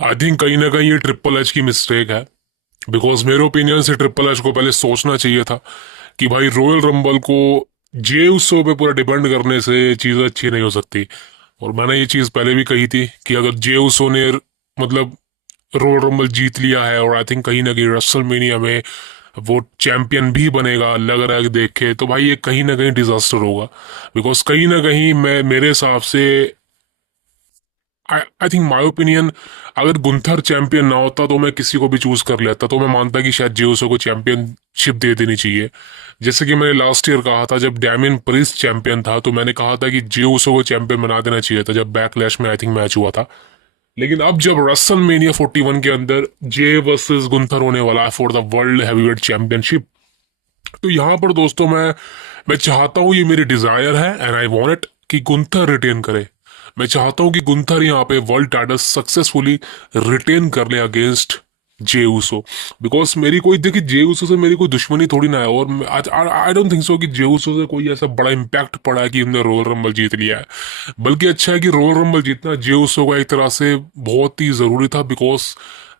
I think कहीं ना कहीं ये ट्रिपल एच की मिस्टेक है। बिकॉज मेरे ओपिनियन से ट्रिपल एच को पहले सोचना चाहिए था कि भाई रॉयल रंबल को जे उसो पे पूरा डिपेंड करने से चीज़ अच्छी नहीं हो सकती। और मैंने ये चीज़ पहले भी कही थी कि अगर जे उसो ने मतलब रॉयल रंबल जीत लिया है, और आई थिंक कहीं ना कहीं रेसलमेनिया में वो चैंपियन भी बनेगा लग रहा है देख के, तो भाई ये कहीं ना कहीं डिजास्टर होगा। बिकॉज कहीं ना कहीं मैं मेरे हिसाब से आई थिंक माई ओपिनियन, अगर गुंथर चैंपियन ना होता तो मैं किसी को भी चूज कर लेता, तो मैं मानता कि शायद जियोसो को चैंपियनशिप दे देनी चाहिए। जैसे कि मैंने लास्ट ईयर कहा था जब डैमियन प्रिस्ट चैंपियन था, तो मैंने कहा था कि जियोसो को चैंपियन बना देना चाहिए था जब बैकलैश में आई थिंक मैच हुआ था। लेकिन अब जब रेसलमेनिया 41 के अंदर जे वर्सेस गुंथर होने वाला है for the world heavyweight championship, तो यहाँ पर दोस्तों मैं चाहता हूँ, ये मेरी डिजायर है एंड आई वांट इट कि गुंथर रिटेन करे। मैं चाहता हूँ कि गुंथर यहाँ पे वर्ल्ड टाइटल सक्सेसफुली रिटेन कर ले अगेंस्ट जे ऊसो। बिकॉज मेरी कोई देखिए जे ऊसो से मेरी कोई दुश्मनी थोड़ी ना है, और आज आई डोंट थिंक सो कि जे ऊसो से कोई ऐसा बड़ा इम्पैक्ट पड़ा है कि हमने रॉयल रंबल जीत लिया है। बल्कि अच्छा है कि रॉयल रंबल जीतना जे ऊसो का एक तरह से बहुत ही जरूरी था। बिकॉज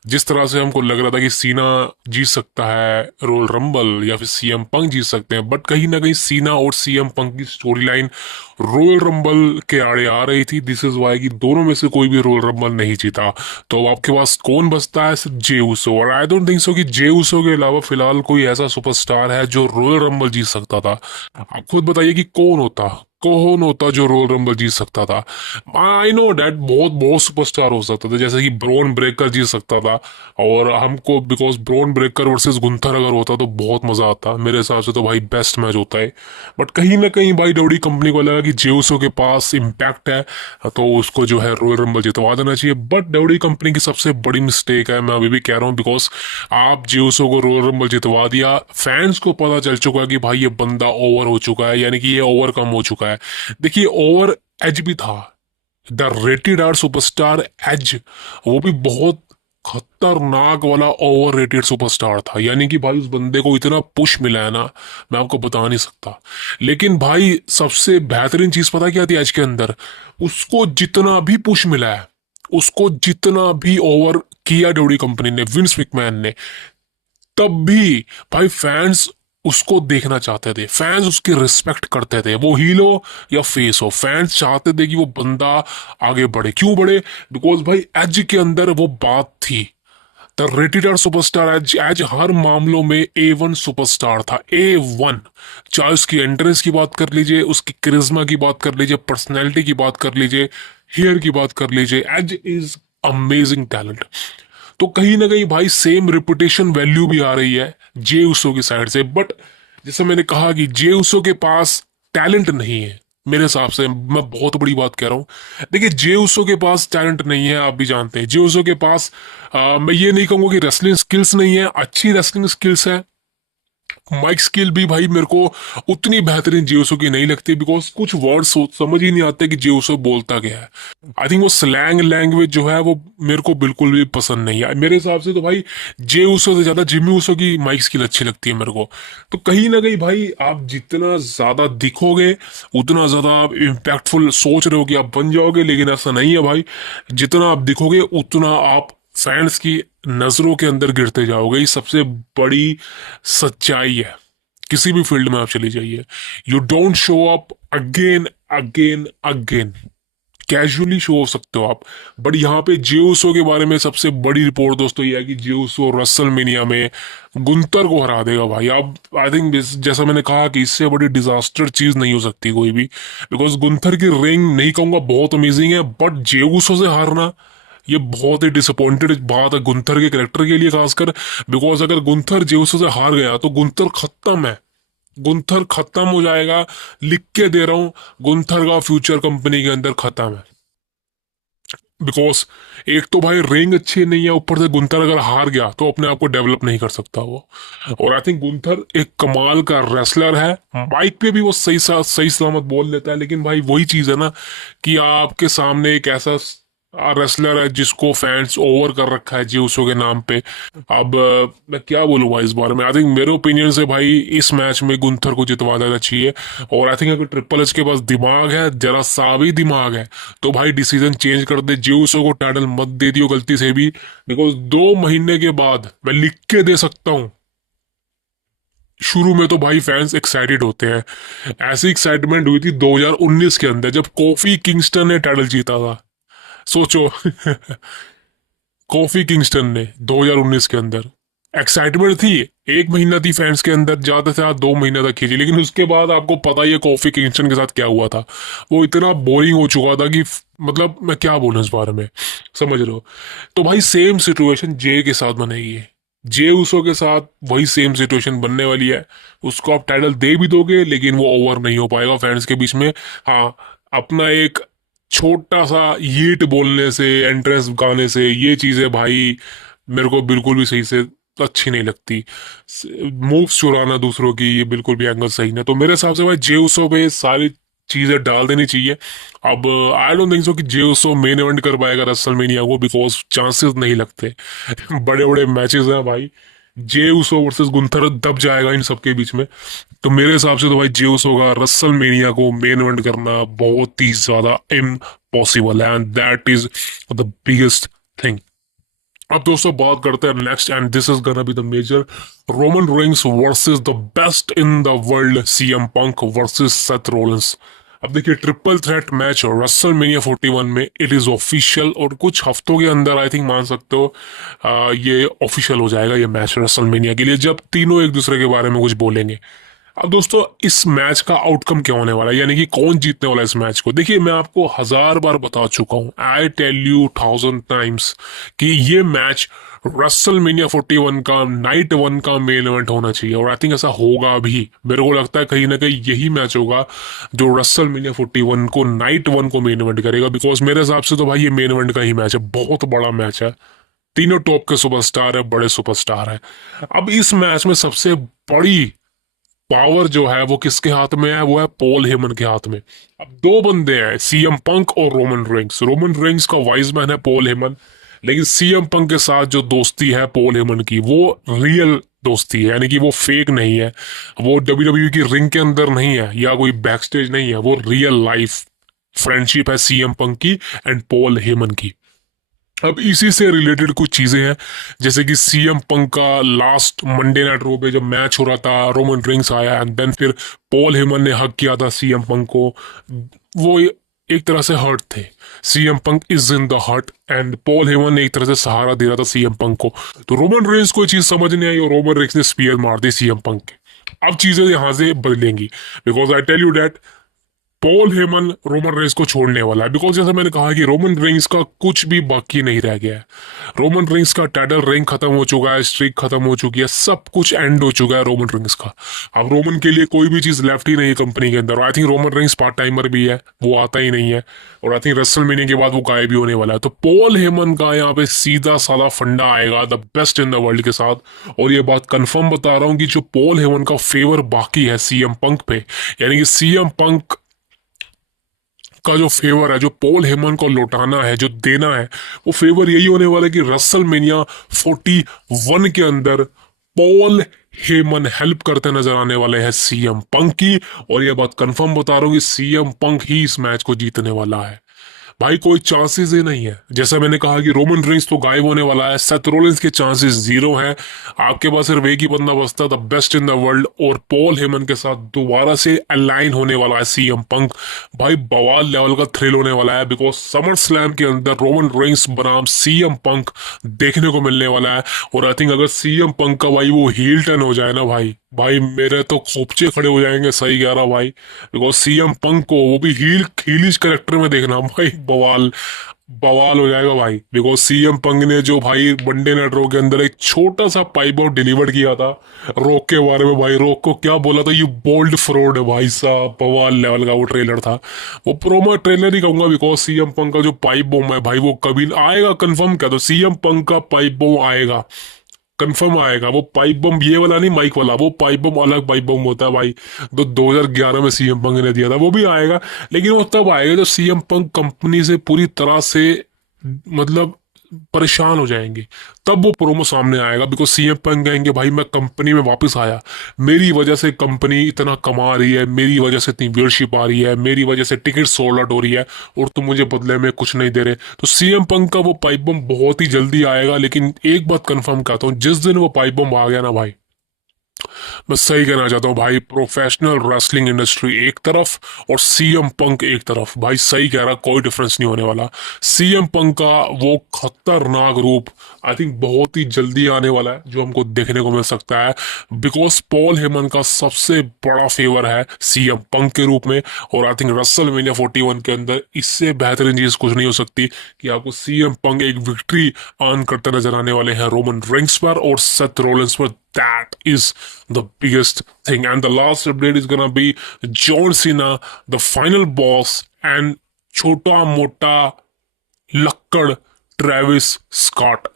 जिस तरह से हमको लग रहा था कि सीना जीत सकता है रॉयल रंबल या फिर सीएम पंक जीत सकते हैं, बट कहीं ना कहीं सीना और सीएम पंक की स्टोरी लाइन रॉयल रंबल के आड़े आ रही थी। दिस इज वाई कि दोनों में से कोई भी रॉयल रंबल नहीं जीता। तो अब आपके पास कौन बचता है? सिर्फ जे ऊसो। और आई डोंट थिंक सो कि जे ऊसो के अलावा फिलहाल कोई ऐसा सुपरस्टार है जो रॉयल रंबल जीत सकता था। आप खुद बताइए कि कौन होता जो रॉयल रंबल जीत सकता था। आई नो डैट बहुत बहुत सुपरस्टार हो सकता था, जैसे कि ब्रॉन ब्रेकर जीत सकता था। और हमको because Bron Breakker versus Gunther अगर होता तो बहुत मजा आता मेरे हिसाब से, तो भाई बेस्ट मैच होता है। बट कहीं ना कहीं भाई डब्ल्यूडब्ल्यूई कंपनी को लगा कि जेउसो के पास इम्पैक्ट है, तो उसको जो है रॉयल रंबल जितवा देना चाहिए। बट डब्ल्यूडब्ल्यूई कंपनी की सबसे बड़ी मिस्टेक है, मैं अभी भी कह रहा हूँ, बिकॉज आप जेउसो को रॉयल रंबल जितवा दिया, फैंस को पता चल चुका है कि भाई ये बंदा ओवर हो चुका है, यानी कि ये ओवरकम हो चुका है। देखिए ओवर एज भी था, the rated R superstar Edge, वो भी बहुत खतरनाक वाला ओवर रेटेड सुपरस्टार था। यानी कि भाई उस बंदे को इतना पुश मिला है ना, मैं आपको बता नहीं सकता। लेकिन भाई सबसे बेहतरीन चीज पता क्या थी एज के अंदर? उसको जितना भी पुश मिला है, उसको जितना भी ओवर किया डब्ल्यूडी कंपनी ने, विंस मैकमैन ने, तब भी भाई फैंस उसको देखना चाहते थे, फैंस उसकी रिस्पेक्ट करते थे। वो हील हो या फेस हो, फैंस चाहते थे कि वो बंदा आगे बढ़े। क्यों बढ़े? बिकॉज भाई एज के अंदर वो बात थी, the rated R superstar. Edge Edge हर मामलों में A1 सुपरस्टार था, A1। चाहे उसकी एंट्रेंस की बात कर लीजिए, उसकी करिश्मा की बात कर लीजिए, पर्सनैलिटी की बात कर लीजिए, हेयर की बात कर लीजिए, एज इज अमेजिंग टैलेंट। तो कहीं ना कहीं भाई सेम रिपुटेशन वैल्यू भी आ रही है जे उसो की साइड से। बट जैसे मैंने कहा कि जे उसो के पास टैलेंट नहीं है, मेरे हिसाब से मैं बहुत बड़ी बात कह रहा हूँ। देखिए जे उसो के पास टैलेंट नहीं है, आप भी जानते हैं। जे उसो के पास मैं ये नहीं कहूंगा कि रेसलिंग स्किल्स नहीं है, अच्छी रेसलिंग स्किल्स है। माइक स्किल भी भाई मेरे को उतनी बेहतरीन जियोसो की नहीं लगती, बिकॉज कुछ वर्ड्स समझ ही नहीं आते कि जियोसो बोलता क्या है। आई थिंक वो स्लैंग लैंग्वेज जो है वो मेरे को बिल्कुल भी पसंद नहीं है। मेरे हिसाब से तो भाई जे उसो से ज्यादा जिमी उसो की माइक स्किल अच्छी लगती है मेरे को। तो कहीं ना कहीं भाई आप जितना ज्यादा दिखोगे उतना ज्यादा आप इम्पैक्टफुल सोच रहे हो कि आप बन जाओगे, लेकिन ऐसा नहीं है भाई। जितना आप दिखोगे उतना आप फैंस की नजरों के अंदर गिरते जाओगे। ये सबसे बड़ी सच्चाई है, किसी भी फील्ड में आप चली जाइए। You don't show up again again again, casually show हो सकते हो आप। बट यहाँ पे जियोसो के बारे में सबसे बड़ी रिपोर्ट दोस्तों ये है कि जियोसो रेसलमेनिया में गुंतर को हरा देगा भाई। अब आई थिंक जैसा मैंने कहा कि इससे बड़ी डिजास्टर चीज नहीं हो सकती कोई भी। बिकॉज गुंथर की रिंग नहीं कहूंगा बहुत अमेजिंग है, बट जियोसो से हारना ये बहुत ही डिसअपॉइंटेड बात है गुंथर के करेक्टर के लिए खासकर। बिकॉज अगर गुंथर जेउसो से हार गया तो गुंथर खत्म है, गुंथर खत्म हो जाएगा। लिख के दे रहा हूं, गुंथर का फ्यूचर कंपनी के अंदर खत्म है। बिकॉज एक तो भाई रेंज अच्छी नहीं है, ऊपर से गुंथर अगर हार गया तो अपने आप को डेवलप नहीं कर सकता वो। और आई थिंक गुंथर एक कमाल का रेसलर है, बाइक पे भी वो सही सही सलामत बोल लेता है। लेकिन भाई वही चीज है ना कि आपके सामने एक ऐसा रेसलर है जिसको फैंस ओवर कर रखा है जी उसो के नाम पे। अब मैं क्या बोलूँ भाई इस बारे में। आई थिंक मेरे ओपिनियन से भाई इस मैच में गुंथर को जितवा देना चाहिए। और आई थिंक अगर ट्रिपल एच के पास दिमाग है, जरा सा भी दिमाग है, तो भाई डिसीजन चेंज कर दे, जी उसो को टाइटल मत दे दियो गलती से भी। बिकॉज 2 महीने के बाद मैं लिख के दे सकता हूँ। शुरू में तो भाई फैंस एक्साइटेड होते हैं, ऐसी एक्साइटमेंट हुई थी 2019 के अंदर जब कॉफी किंगस्टन ने टाइटल जीता था। सोचो कॉफी किंगस्टन ने 2019 के अंदर एक्साइटमेंट थी। 1 महीना थी फैंस के अंदर, ज्यादा से ज्यादा 2 महीना तक खींची, लेकिन उसके बाद आपको पता ही है कॉफी किंगस्टन के साथ क्या हुआ था। वो इतना बोरिंग हो चुका था कि मतलब मैं क्या बोलूं इस बारे में, समझ रहे हो। तो भाई सेम सिचुएशन जे के साथ बनेगी। जे उसो के साथ वही सेम सिचुएशन बनने वाली है। उसको आप टाइटल दे भी दोगे लेकिन वो ओवर नहीं हो पाएगा फैंस के बीच में। हाँ, अपना एक छोटा सा यीट बोलने से, एंट्रेंस गाने से, ये चीजें भाई मेरे को बिल्कुल भी सही से अच्छी नहीं लगती। मूव्स चुराना दूसरों की, ये बिल्कुल भी एंगल सही नहीं। तो मेरे हिसाब से भाई जे उसो पे सारी चीजें डाल देनी चाहिए। अब आई डोंट थिंक सो कि जे उसो मेन इवेंट कर पाएगा रेसलमेनिया को, बिकॉज चांसेस नहीं लगते। बड़े बड़े मैचेस हैं भाई। जे उसो वर्सेस गुंथर दब जाएगा इन सबके बीच में। तो मेरे हिसाब से तो भाई जे उसो का रेसलमेनिया को मेन इवेंट करना बहुत ही ज्यादा इम्पॉसिबल है, and that is the biggest thing. अब दोस्तों बात करते हैं next, and this is gonna be the major. Roman Reigns versus the best in the world CM Punk versus Seth Rollins. अब देखिए ट्रिपल थ्रेट मैच रेसलमेनिया 41 में it is official, और कुछ हफ्तों के अंदर आई थिंक मान सकते हो ये ऑफिशियल हो जाएगा ये मैच रेसलमेनिया के लिए, जब तीनों एक दूसरे के बारे में कुछ बोलेंगे। अब दोस्तों इस मैच का आउटकम क्या होने वाला है, यानी कि कौन जीतने वाला है इस मैच को। देखिए मैं आपको 1000 बार बता चुका हूं, आई टेल यू 1000 टाइम्स, कि ये मैच रेसलमेनिया 41 का नाइट 1 का मेन इवेंट होना चाहिए, और आई थिंक ऐसा होगा भी। मेरे को लगता है कहीं ना कहीं यही मैच होगा जो रेसलमेनिया 41 को नाइट 1 को मेन इवेंट करेगा। बिकॉज मेरे हिसाब से तो भाई ये मेन इवेंट का ही मैच है, बहुत बड़ा मैच है, तीनों टॉप के सुपरस्टार है, बड़े सुपरस्टार है। अब इस मैच में सबसे बड़ी पावर जो है वो किसके हाथ में है, वो है पॉल हेमन के हाथ में। अब दो बंदे हैं, सीएम पंक और रोमन रेंस। रोमन रेंस का वाइस मैन है पॉल हेमन, लेकिन सीएम पंक के साथ जो दोस्ती है पॉल हेमन की, वो रियल दोस्ती है, यानी कि वो फेक नहीं है। वो डब्ल्यूडब्ल्यू की रिंग के अंदर नहीं है या कोई बैक स्टेज नहीं है, वो रियल लाइफ फ्रेंडशिप है सीएम पंक की एंड पॉल हेमन की। अब इसी से रिलेटेड कुछ चीजें हैं, जैसे कि सीएम पंक का लास्ट मंडे नाइट रो पे जब मैच हो रहा था, रोमन रिंग्स आया एंड देन फिर पॉल हेमन ने हक किया था सीएम पंक को। वो एक तरह से हर्ट थे, CM Punk is in the hurt, and Paul Heyman ने एक तरह से सहारा दे रहा था सीएम पंक को। तो रोमन रिंग्स को ये चीज समझ नहीं आई और रोमन रिंग्स ने स्पीयर मार दी सीएम पंक के। अब चीजें यहां से बदलेंगी, because I tell you that Paul Heyman Roman Reigns को छोड़ने वाला है। बिकॉज जैसे मैंने कहा कि रोमन रेंस का कुछ भी बाकी नहीं रह गया है। रोमन रेंस का टाइटल रेंक खत्म हो चुका है, स्ट्रीक खत्म हो चुकी है, सब कुछ एंड हो चुका है रोमन रेंस का। अब रोमन के लिए कोई भी चीज लेफ्ट ही नहीं है कंपनी के अंदर। I think Roman Reigns part timer भी है, वो आता ही नहीं है, और आई थिंक रेसलमेनिया के बाद वो गायब भी होने वाला है। तो पॉल हेमन का यहाँ पे सीधा साधा फंडा आएगा the best in the world के साथ। और ये बात कंफर्म बता रहा हूँ कि जो पॉल हेमन का फेवर बाकी है सीएम पंक पे, यानी कि सीएम पंक का जो फेवर है, जो पॉल हेमन को लौटाना है, जो देना है, वो फेवर यही होने वाला है कि रेसलमेनिया 41 के अंदर पॉल हेमन हेल्प करते नजर आने वाले हैं सीएम पंक की। और ये बात कंफर्म बता रहा हूं कि सीएम पंक ही इस मैच को जीतने वाला है। भाई कोई चांसेस ही नहीं है। जैसा मैंने कहा कि रोमन रेंस तो गायब होने वाला है, सेथ रोलिंस के चांसेस जीरो हैं। आपके पास सिर्फ एक ही बंदा बचता, the best in the world, और पॉल हेमन के साथ दोबारा से अलाइन होने वाला है सीएम पंक। भाई बवाल लेवल का थ्रिल होने वाला है, बिकॉज समर स्लैम के अंदर रोमन रेंस बनाम सीएम पंक देखने को मिलने वाला है। और आई थिंक अगर सीएम पंक का भाई वो हील टर्न हो जाए ना भाई, भाई मेरे तो खोपचे खड़े हो जाएंगे, सही कह रहा भाई। बिकॉज सीएम पंक को वो भी हीलिश कैरेक्टर में देखना भाई, बवाल बवाल हो जाएगा भाई। बिकॉज सीएम पंक ने जो भाई वनडे नाइट रो के अंदर एक छोटा सा पाइप आउट डिलीवर किया था रॉक के बारे में, भाई रॉक को क्या बोला था, यू बोल्ड फ्रॉड है भाई साहब, बवाल लेवल का वो ट्रेलर था। वो प्रोमो ट्रेलर ही कहूंगा, बिकॉज सीएम पंक का जो पाइप बॉम्ब है भाई, वो कभी आएगा कंफर्म। क्या तो सीएम पंक का पाइप बॉम्ब आएगा, कंफर्म आएगा। वो पाइप बम ये वाला नहीं, माइक वाला, वो पाइप बम अलग पाइप बम होता है भाई, तो 2011 में सीएम पंक ने दिया था, वो भी आएगा। लेकिन वो तब आएगा जब सीएम पंक कंपनी से पूरी तरह से मतलब परेशान हो जाएंगे। तब वो प्रोमो सामने आएगा, बिकॉज सीएम पंग कहेंगे भाई मैं कंपनी में वापस आया, मेरी वजह से कंपनी इतना कमा रही है, मेरी वजह से इतनी व्यूअरशिप आ रही है, मेरी वजह से टिकट सोल्ड आउट हो रही है, और तुम मुझे बदले में कुछ नहीं दे रहे। तो सीएम पंग का वो पाइप बम बहुत ही जल्दी आएगा। लेकिन एक बात कंफर्म करता हूँ, जिस दिन वो पाइप बम आ गया ना भाई, मैं सही कहना चाहता हूँ भाई, प्रोफेशनल रेसलिंग इंडस्ट्री एक तरफ और सीएम पंक एक तरफ, भाई सही कह रहा, कोई डिफरेंस नहीं होने वाला। सीएम पंक का वो खतरनाक रूप आई थिंक बहुत ही जल्दी आने वाला है, जो हमको देखने को मिल सकता है, बिकॉज पॉल हेमन का सबसे बड़ा फेवर है सीएम पंक के रूप में। और आई थिंक रेसलमेनिया 41 के अंदर इससे बेहतरीन चीज कुछ नहीं हो सकती कि आपको सीएम पंक एक विक्ट्री अर्न करते नजर आने वाले हैं रोमन रेंस पर और सेथ रोलिंस पर। That is the biggest thing. And the last update is gonna be John Cena, the final boss, and छोटा मोटा लक्कड़ ट्रेविस स्कॉट।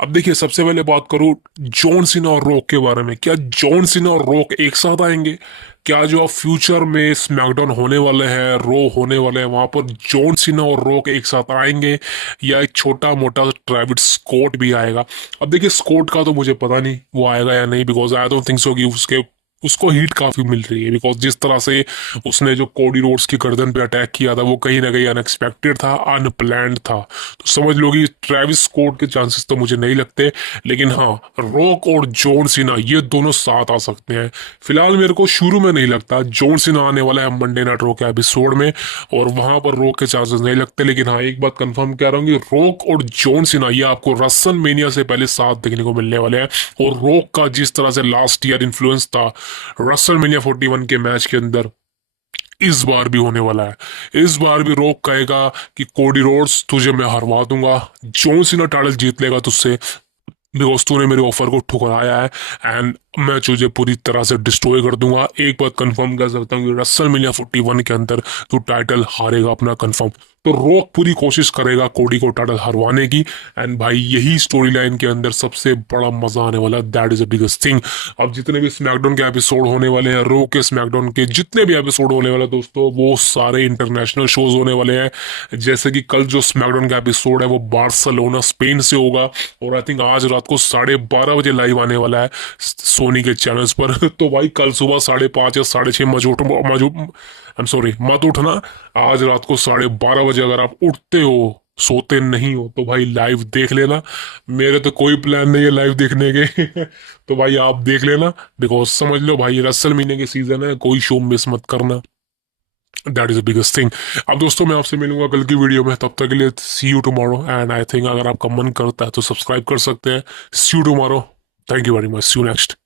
अब देखिए, सबसे पहले बात करूं जॉन सीना और रॉक के बारे में। क्या जॉन सीना और रॉक एक साथ आएंगे? क्या जो अब फ्यूचर में स्मैकडाउन होने वाले हैं, रो होने वाले हैं, वहां पर जॉन सीना और रॉक एक साथ आएंगे, या एक छोटा मोटा ट्रेविस स्कॉट भी आएगा? अब देखिए, स्कॉट का तो मुझे पता नहीं वो आएगा या नहीं, because I don't think so कि उसको हीट काफी मिल रही है, बिकॉज जिस तरह से उसने जो कोडी रोड्स की गर्दन पे अटैक किया था, वो कहीं ना कहीं अनएक्सपेक्टेड था, अनप्लैंड था। तो समझ लो कि ट्रेविस स्कॉट के चांसेस तो मुझे नहीं लगते। लेकिन हाँ, रॉक और जॉन सीना ये दोनों साथ आ सकते हैं। फिलहाल मेरे को शुरू में नहीं लगता। जॉन सीना आने वाला है मंडे नाइट रॉ के एपिसोड में, और वहां पर रॉक के चांसेस नहीं लगते। लेकिन हाँ, एक बात कंफर्म कह रहा हूँ कि रॉक और जॉन सीना ये आपको रसलमेनिया से पहले साथ देखने को मिलने वाले हैं। और रॉक का जिस तरह से लास्ट ईयर इन्फ्लुएंस था रेसलमेनिया 41 के मैच के अंदर, इस बार भी होने वाला है। इस बार भी रॉक कहेगा कि कोडी रोड्स तुझे मैं हरवा दूंगा, जॉन सीना टाइटल जीत लेगा तुझसे, बिकॉज तूने मेरे ऑफर को ठुकराया है, एंड मैं तुझे पूरी तरह से डिस्ट्रॉय कर दूंगा। एक बात कंफर्म कर सकता हूँ कि रेसलमेनिया 41 के अंदर तू टाइटल हारेगा अपना, कंफर्म। तो रॉक पूरी कोशिश करेगा कोडी को टाइटल हरवाने की, एंड भाई यही स्टोरी लाइन के अंदर सबसे बड़ा मजा आने वाला है। That is the biggest thing. अब जितने भी स्मैकडाउन के एपिसोड होने वाले हैं, रो के स्मैकडाउन के जितने भी एपिसोड होने वाले हैं दोस्तों, वो सारे इंटरनेशनल शोज होने वाले हैं। जैसे कि कल जो स्मैकडाउन का एपिसोड है वो बार्सिलोना स्पेन से होगा, और आई थिंक आज रात को 12:30 बजे लाइव आने वाला है सोनी के चैनल्स पर। तो भाई कल सुबह 5:30 या 6:30 मत उठना। आज रात को 12:30 बजे अगर आप उठते हो, सोते नहीं हो, तो भाई लाइव देख लेना। मेरे तो कोई प्लान नहीं है लाइव देखने के। तो भाई आप देख लेना, बिकॉज समझ लो भाई रेसल महीने के सीजन है, कोई शो मिस मत करना। That is the biggest thing. अब दोस्तों, मैं आपसे मिलूंगा कल की वीडियो में, तब तक के लिए see you tomorrow. And I think अगर आपका मन करता है तो सब्सक्राइब कर सकते हैं। See you tomorrow. Thank you very much. See you next.